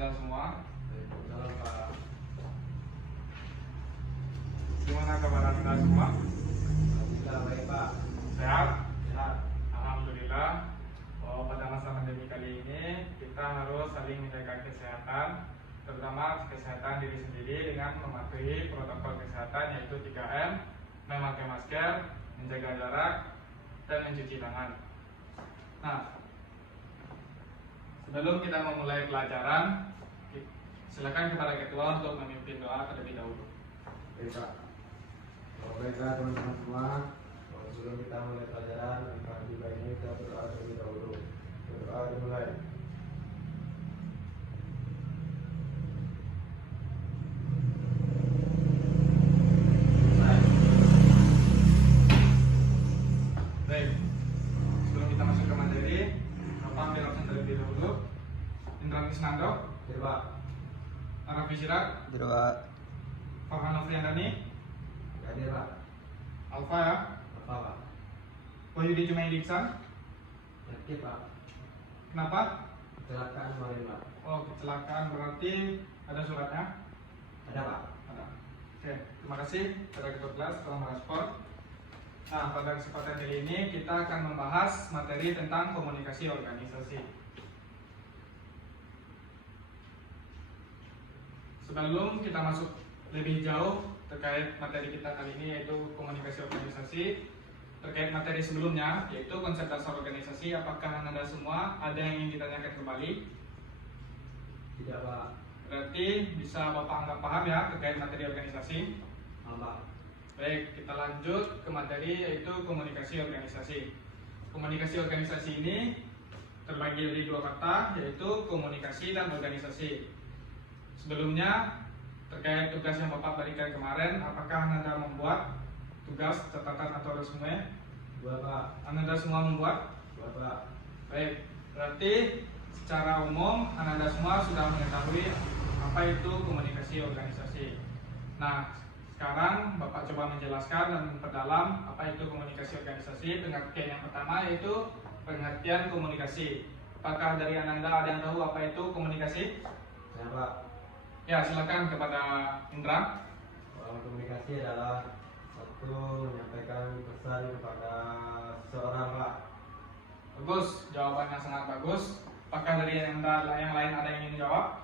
Anda semua. Waalaikumsalam, Pak. Gimana kabar Anda semua? Alhamdulillah baik, Pak. Sehat? Sehat. Alhamdulillah. Pada masa pandemi kali ini kita harus saling menjaga kesehatan, terutama kesehatan diri sendiri dengan mematuhi protokol kesehatan yaitu 3M, memakai masker, menjaga jarak, dan mencuci tangan. Nah, sebelum kita memulai pelajaran, silakan kepada ketua untuk memimpin doa terlebih dahulu. Baik, Pak. Baiklah teman-teman semua. Sebelum kita mulai pelajaran, pagi ini kita berdoa terlebih dahulu. Berdoa dimulai. Baik, sebelum kita masuk ke materi, Bapak ambil absen terlebih dahulu. Indra Krisnando, Baik, Pak. Arafi Sirak, Berdoa. Farhan Afriandani, Hadir, Pak. Alfa ya, Apa, Pak? Wahyudi Jumaidi Iksan. Yakin, Pak. Kenapa? Kecelakaan kemarin, Pak. Oh, kecelakaan berarti ada suratnya? Ada, Pak. Ada. Oke, terima kasih kepada ketua kelas telah merespon. Nah, pada kesempatan kali ini kita akan membahas materi tentang komunikasi organisasi. Sebelum kita masuk lebih jauh terkait materi kita kali ini yaitu komunikasi organisasi, terkait materi sebelumnya yaitu konsep dasar organisasi, apakah Anda semua ada yang ingin ditanyakan kembali? Tidak, Pak. Berarti bisa Bapak anggap paham ya terkait materi organisasi. Pak. Baik, kita lanjut ke materi yaitu komunikasi organisasi. Komunikasi organisasi ini terbagi dari dua kata yaitu komunikasi dan organisasi. Sebelumnya terkait tugas yang Bapak berikan kemarin, apakah Anda membuat tugas catatan atau resume? Buat, Pak. Anda semua membuat? Buat, Pak. Baik, berarti secara umum Anda semua sudah mengetahui apa itu komunikasi organisasi. Nah, sekarang Bapak coba menjelaskan dan memperdalam apa itu komunikasi organisasi. Pengertian yang pertama yaitu pengertian komunikasi. Apakah dari Anda ada yang tahu apa itu komunikasi? Ya, Pak. Ya, silakan kepada Indra. Komunikasi adalah satu menyampaikan pesan kepada seseorang, Pak. Bagus, jawabannya sangat bagus. Apakah dari Anda yang lain ada yang ingin jawab?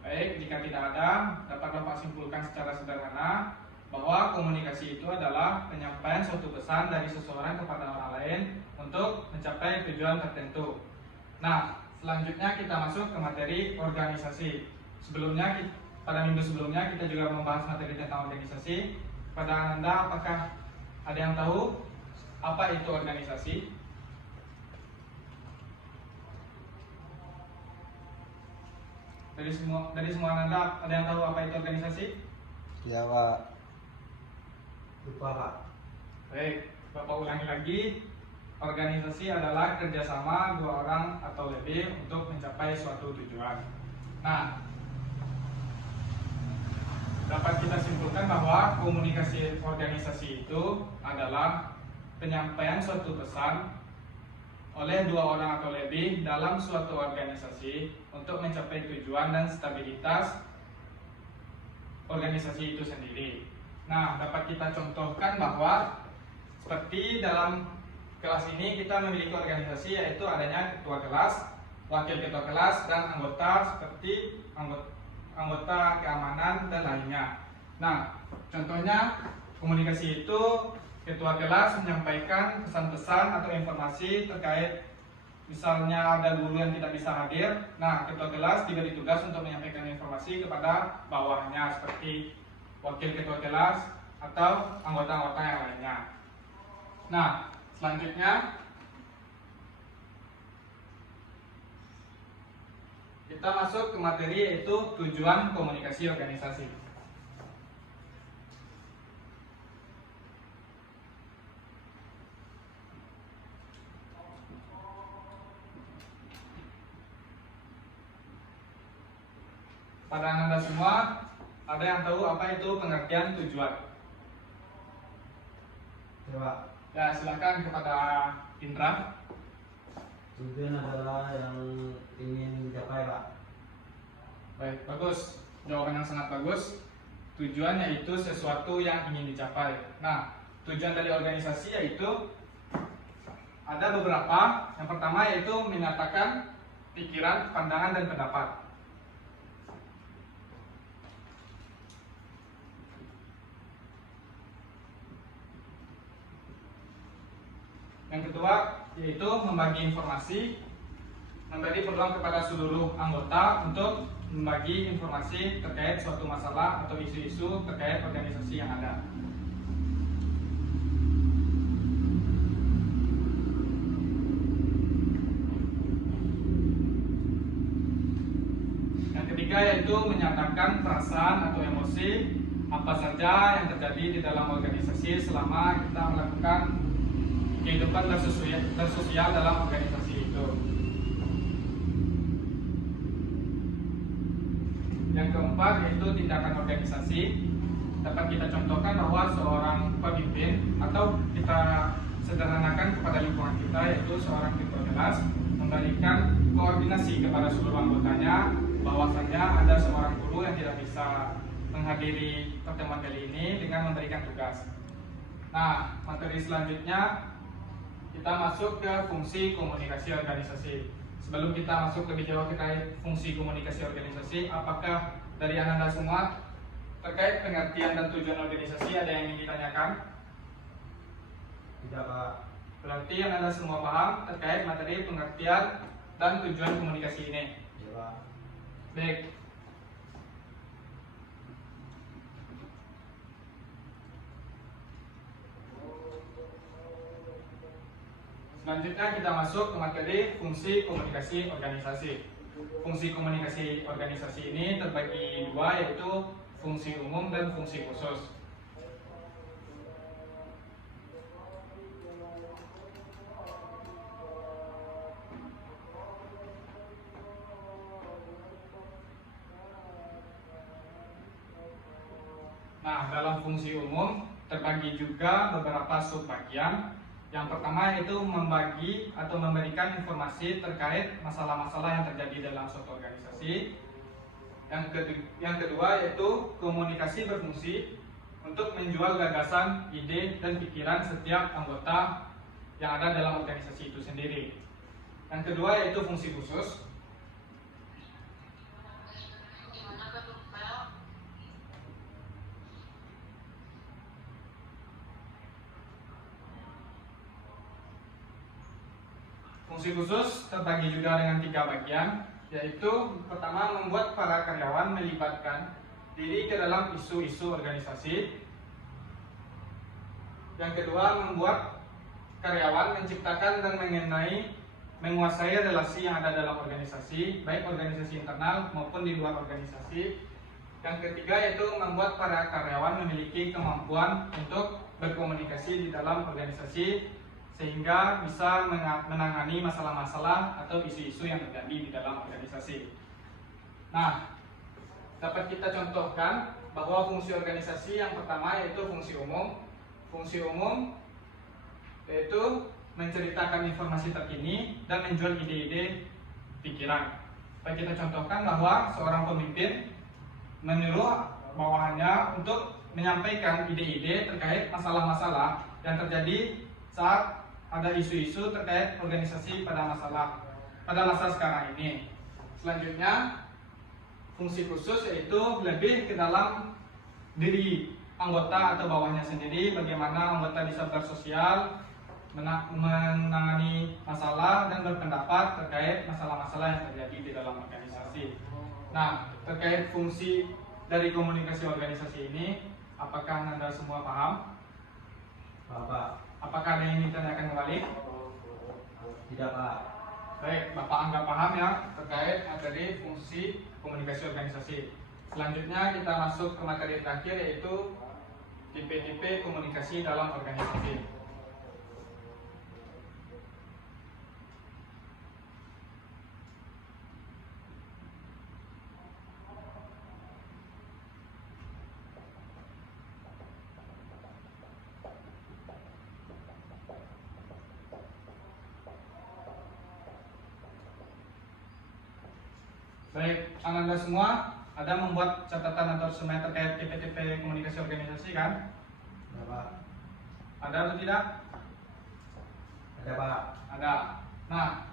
Baik, jika tidak ada, dapat Bapak simpulkan secara sederhana bahwa komunikasi itu adalah penyampaian suatu pesan dari seseorang kepada orang lain untuk mencapai tujuan tertentu. Nah, selanjutnya kita masuk ke materi organisasi. Pada minggu sebelumnya kita juga membahas materi tentang organisasi. Pada Anda, apakah ada yang tahu apa itu organisasi? Dari semua Anda ada yang tahu apa itu organisasi? Ya, Pak. Lupa, Pak. Baik, Bapak ulangi lagi. Organisasi adalah kerjasama dua orang atau lebih untuk mencapai suatu tujuan. Nah, dapat kita simpulkan bahwa komunikasi organisasi itu adalah penyampaian suatu pesan oleh dua orang atau lebih dalam suatu organisasi untuk mencapai tujuan dan stabilitas organisasi itu sendiri. Nah, dapat kita contohkan bahwa seperti dalam kelas ini kita memiliki organisasi yaitu adanya ketua kelas, wakil ketua kelas, dan anggota seperti anggota keamanan dan lainnya. Nah, contohnya komunikasi itu ketua kelas menyampaikan pesan-pesan atau informasi terkait misalnya ada guru yang tidak bisa hadir. Nah, ketua kelas diberi tugas untuk menyampaikan informasi kepada bawahnya seperti wakil ketua kelas atau anggota-anggota yang lainnya. Nah, selanjutnya kita masuk ke materi yaitu tujuan komunikasi organisasi. Pada Anda semua ada yang tahu apa itu pengertian tujuan? Coba. Ya, silakan kepada Indra. Tujuan adalah yang ingin dicapai, Pak. Baik, bagus. Jawaban yang sangat bagus. Tujuan yaitu sesuatu yang ingin dicapai. Nah, tujuan dari organisasi yaitu ada beberapa. Yang pertama yaitu menyatakan pikiran, pandangan, dan pendapat. Yang kedua yaitu membagi informasi, memberi peluang kepada seluruh anggota untuk membagi informasi terkait suatu masalah atau isu-isu terkait organisasi yang ada. Yang ketiga yaitu menyatakan perasaan atau emosi apa saja yang terjadi di dalam organisasi selama kita melakukan kehidupan bersosial dalam organisasi itu. Yang keempat yaitu tindakan organisasi. Dapat kita contohkan bahwa seorang pemimpin atau kita sederhanakan kepada lingkungan kita yaitu seorang ketua kelas memberikan koordinasi kepada seluruh anggotanya bahwasanya ada seorang guru yang tidak bisa menghadiri pertemuan kali ini dengan memberikan tugas. Nah, materi selanjutnya kita masuk ke fungsi komunikasi organisasi. Sebelum kita masuk lebih jauh terkait fungsi komunikasi organisasi, apakah dari Anda semua terkait pengertian dan tujuan organisasi ada yang ingin ditanyakan? Tidak, Pak. Berarti Anda semua paham terkait materi pengertian dan tujuan komunikasi ini. Iya, Pak. Baik. Selanjutnya kita masuk ke materi fungsi komunikasi organisasi. Fungsi komunikasi organisasi ini terbagi dua yaitu fungsi umum dan fungsi khusus. Nah, dalam fungsi umum terbagi juga beberapa subbagian. Yang pertama yaitu membagi atau memberikan informasi terkait masalah-masalah yang terjadi dalam suatu organisasi. Yang kedua yaitu komunikasi berfungsi untuk menjual gagasan, ide, dan pikiran setiap anggota yang ada dalam organisasi itu sendiri. Yang kedua yaitu fungsi khusus. Fungsi khusus terbagi juga dengan 3 bagian, yaitu pertama membuat para karyawan melibatkan diri ke dalam isu-isu organisasi. Yang kedua membuat karyawan menciptakan dan menguasai relasi yang ada dalam organisasi, baik organisasi internal maupun di luar organisasi. Yang ketiga yaitu membuat para karyawan memiliki kemampuan untuk berkomunikasi di dalam organisasi sehingga bisa menangani masalah-masalah atau isu-isu yang terjadi di dalam organisasi. Nah, dapat kita contohkan bahwa fungsi organisasi yang pertama yaitu fungsi umum. Fungsi umum yaitu menceritakan informasi terkini dan menjual ide-ide pikiran. Dapat kita contohkan bahwa seorang pemimpin menyuruh bawahannya untuk menyampaikan ide-ide terkait masalah-masalah yang terjadi saat ada isu-isu terkait organisasi pada masa sekarang ini. Selanjutnya, fungsi khusus yaitu lebih ke dalam diri anggota atau bawahnya sendiri, bagaimana anggota bisa bersosial, menangani masalah dan berpendapat terkait masalah-masalah yang terjadi di dalam organisasi. Nah, terkait fungsi dari komunikasi organisasi ini, apakah Anda semua paham? Bapak. Apakah ada yang ingin ditanyakan kembali? Tidak, Pak. Baik, Bapak anggap paham ya terkait materi fungsi komunikasi organisasi. Selanjutnya kita masuk ke materi terakhir yaitu tipe-tipe komunikasi dalam organisasi. Baik, Anda semua ada membuat catatan atau resume terkait tipe-tipe komunikasi organisasi kan? Ada Pak. Ada atau tidak? Ada Pak. Ada. Nah,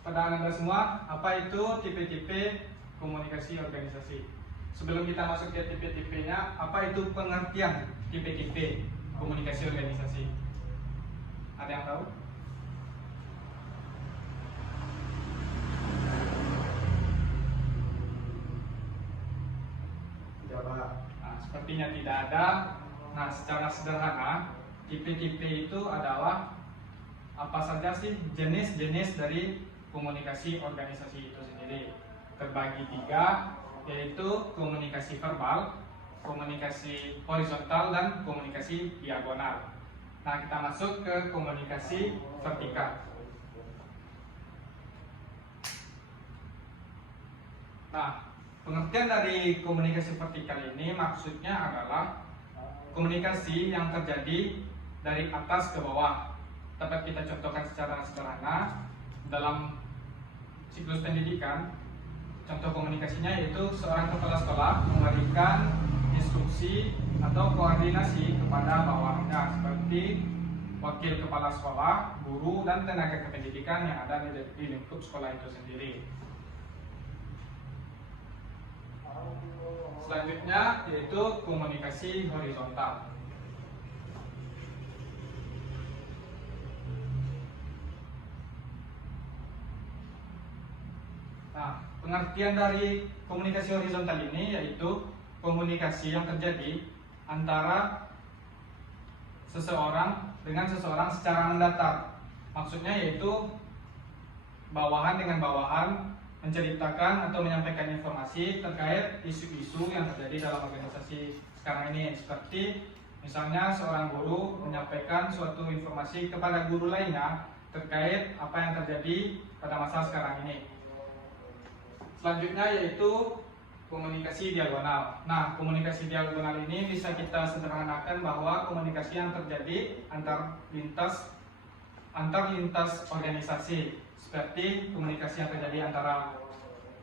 pada Anda semua, apa itu tipe-tipe komunikasi organisasi? Sebelum kita masuk ke tipe-tipenya, apa itu pengertian tipe-tipe komunikasi organisasi? Ada yang tahu? Tidak Pak. Nah, sepertinya tidak ada. Nah, secara sederhana, tipe-tipe itu adalah apa saja sih jenis-jenis dari komunikasi organisasi itu sendiri. Terbagi 3, yaitu komunikasi verbal, komunikasi horizontal, dan komunikasi diagonal. Nah, kita masuk ke komunikasi vertikal. Nah, pengertian dari komunikasi vertikal ini maksudnya adalah komunikasi yang terjadi dari atas ke bawah. Dapat kita contohkan secara sederhana dalam siklus pendidikan. Contoh komunikasinya yaitu seorang kepala sekolah memberikan instruksi atau koordinasi kepada bawahannya seperti wakil kepala sekolah, guru, dan tenaga kependidikan yang ada di lingkup sekolah itu sendiri. Selanjutnya yaitu komunikasi horizontal. Nah, pengertian dari komunikasi horizontal ini yaitu komunikasi yang terjadi antara seseorang dengan seseorang secara mendatar. Maksudnya yaitu bawahan dengan bawahan menceritakan atau menyampaikan informasi terkait isu-isu yang terjadi dalam organisasi sekarang ini, seperti misalnya seorang guru menyampaikan suatu informasi kepada guru lainnya terkait apa yang terjadi pada masa sekarang ini. Selanjutnya yaitu komunikasi diagonal. Nah, komunikasi diagonal ini bisa kita sederhanakan bahwa komunikasi yang terjadi antar lintas organisasi, seperti komunikasi yang terjadi antara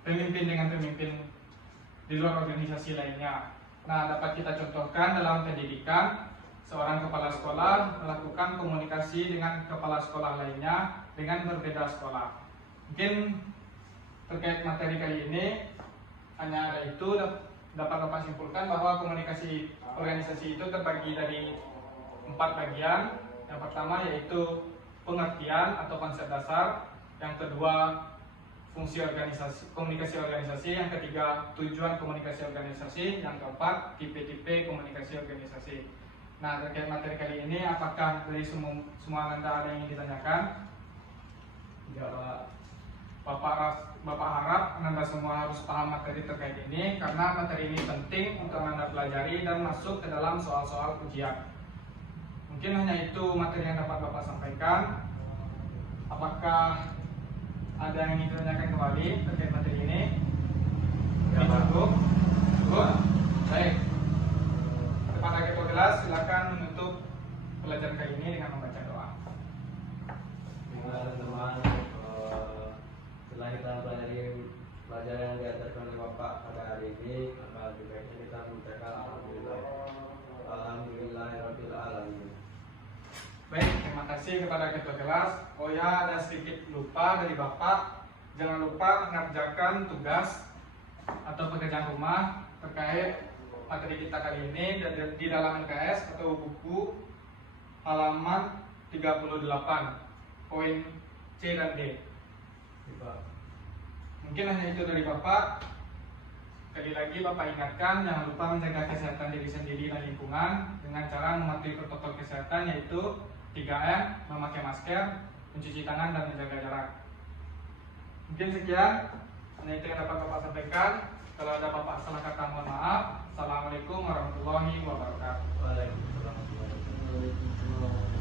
pemimpin dengan pemimpin di luar organisasi lainnya. Nah, dapat kita contohkan dalam pendidikan, seorang kepala sekolah melakukan komunikasi dengan kepala sekolah lainnya dengan berbeda sekolah. Mungkin terkait materi kali ini hanya ada itu. Dapat Bapak simpulkan bahwa komunikasi organisasi itu terbagi dari 4 bagian. Yang pertama yaitu pengertian atau konsep dasar, yang kedua fungsi organisasi, komunikasi organisasi, yang ketiga tujuan komunikasi organisasi, yang keempat tipe-tipe komunikasi organisasi. Nah, terkait materi kali ini, apakah dari semua Anda ada yang ingin ditanyakan? Tidak Pak. Bapak harap Anda semua harus paham materi terkait ini, karena materi ini penting untuk Anda pelajari dan masuk ke dalam soal-soal ujian. Mungkin hanya itu materi yang dapat Bapak sampaikan. Apakah ada yang ingin ditanyakan kembali terkait materi ini? Ya, Pak. Cukup? Cukup? Baik. Kepada ketua kelas, silakan menutup pelajaran kali ini dengan membaca doa. Baiklah teman-teman, setelah kita pelajari pelajaran yang diajarkan oleh Bapak pada hari ini, maka lebih baiknya kita mengucapkan alhamdulillah. Alhamdulillahirabbil alamin. Baik, terima kasih kepada ketua kelas. Oh ya, ada sedikit lupa dari Bapak. Jangan lupa mengerjakan tugas atau pekerjaan rumah terkait materi kita kali ini di dalam LKS atau buku halaman 38, poin C dan D. Mungkin hanya itu dari Bapak. Sekali lagi Bapak ingatkan, jangan lupa menjaga kesehatan diri sendiri dan lingkungan dengan cara mematuhi protokol kesehatan, yaitu 3M, memakai masker, mencuci tangan, dan menjaga jarak. Mungkin sekian, hanya itu yang dapat Bapak sampaikan. Kalau ada Bapak salah kata, mohon maaf. Assalamualaikum warahmatullahi wabarakatuh. Waalaikumsalam warahmatullahi wabarakatuh.